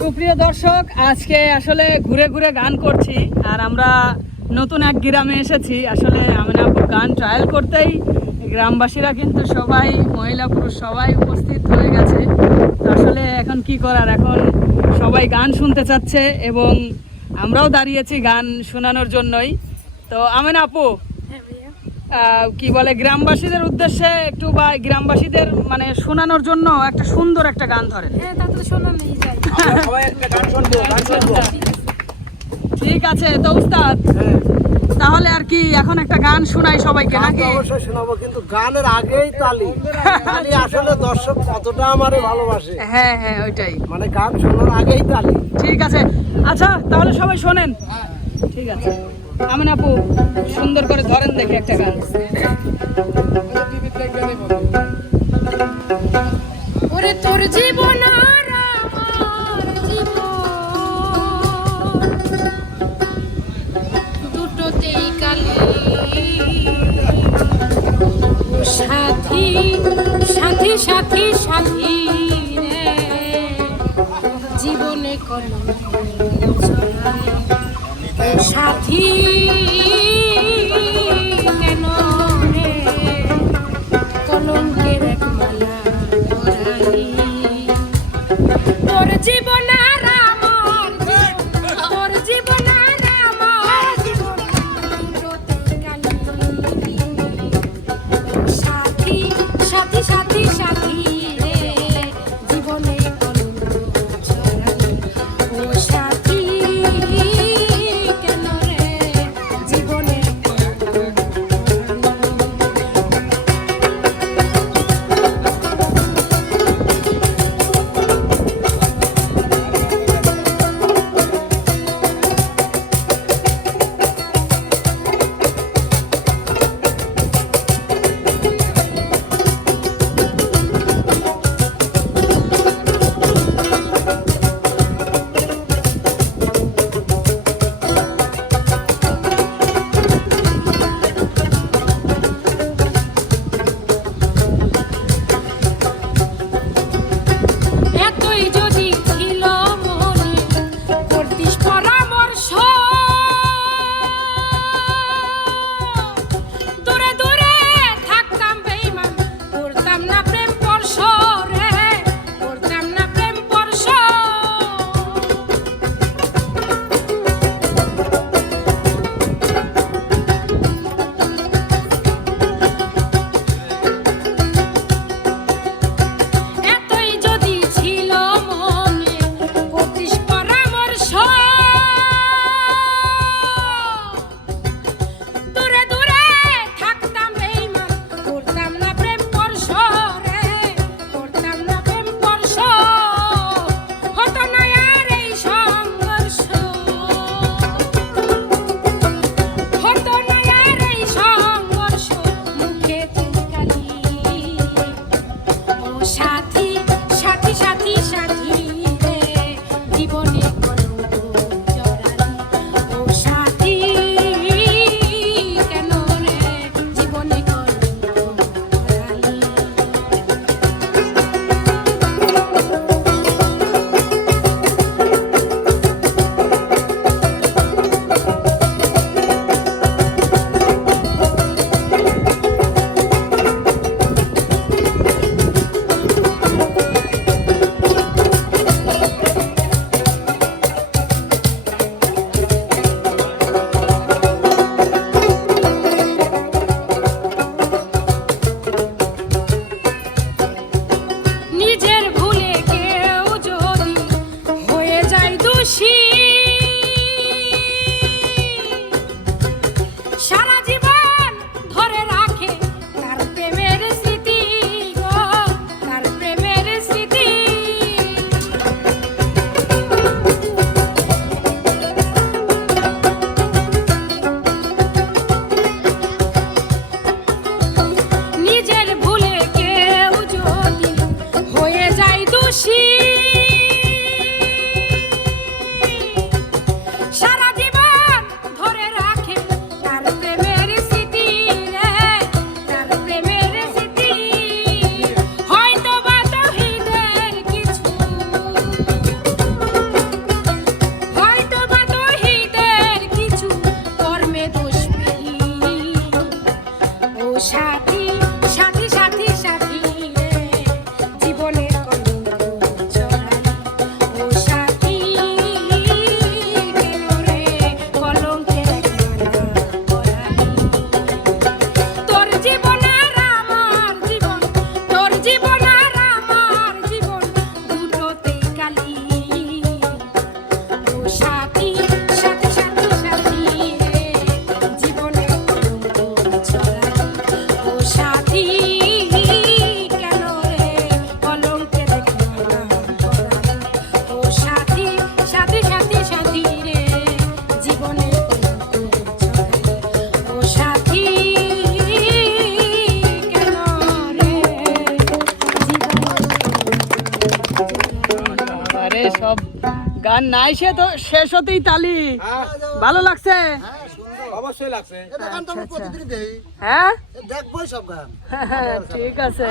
সুপ্রিয় দর্শক, আজকে আসলে ঘুরে ঘুরে গান করছি আর আমরা নতুন এক গ্রামে এসেছি। আসলে আমিনাপুর গান ট্রায়াল করতেই গ্রামবাসীরা কিন্তু সবাই, মহিলা পুরুষ সবাই উপস্থিত হয়ে গেছে। আসলে এখন কি করার, এখন সবাই গান শুনতে চাচ্ছে এবং আমরাও দাঁড়িয়েছি গান শোনানোর জন্যই। তো আমিনা আপু, কি বলে, গ্রামবাসীদের উদ্দেশ্যে একটু বা গ্রামবাসীদের মানে শোনানোর জন্য একটা সুন্দর একটা গান ধরেন। ঠিক আছে তো উস্তাদ, তাহলে আর কি এখন একটা গান শোনাই সবাইকে নাকি? অবশ্যই শোনাবো, কিন্তু গানের আগেই তালি তালি আসলে দর্শক কতটা আমারে ভালোবাসে। হ্যাঁ হ্যাঁ ওইটাই, মানে গান শোনার আগেই তালি। ঠিক আছে। আচ্ছা তাহলে সবাই শোনেন। ঠিক আছে আমিনা আপু, সুন্দর করে ধরেন দেখি একটা গান। ওরে তোর জীবন আর আমার জীবন দুটোতেই কালি, সাথী সাথী সাথী সাথী রে জীবনে কলঙ্ক সাথী কেন রে কলঙ্কের এক মালা পরালি। তোর জীবন আর আমার তোর জীবন আর আমার জীবন দুটোতে কালি, সাথী সাথী সাথী সাথী রে জীবনে কলঙ্ক ছড়ালি। ও সাথী কেন রে জীবনে এতই যদি ছিল মনে করতিস পরামর্শ, দূরে দূরে থাকতাম বেঈমান, করতাম না প্রেম স্পর্শ রে, করতাম না প্রেম স্পর্শ। এতই যদি ছিল মনে করতিস পরামর্শ, দূরে দূরে থাকতাম বেঈমান, করতাম না প্রেম স্পর্শ রে, করতাম না প্রেম স্পর্শ। হতো না আর এই সংঘর্ষ, হতো না আর এই সংঘর্ষ, মুখে তুই কালি। ও সাথী সাথী সাথী সাথী রে জীবনে কলঙ্ক জড়ালি। ও সাথী কেন রে জীবনে কলঙ্ক জড়ালি। নিজের ভুলে কেউ যদি হয়ে যায় দোষী, সারা জীবন ধরে রাখে তার প্রেমের স্মৃতি গো, তার প্রেমের স্মৃতি। নিজের ভুলে কেউ যদি হয়ে যায় দোষী, গান নাই সে তো শেষ হতেই তালি। ভালো লাগছে? অবশ্যই লাগছে। এটা গান তো আমরা প্রতিদিনই দেই। হ্যাঁ দেখবোই সব গান। ঠিক আছে।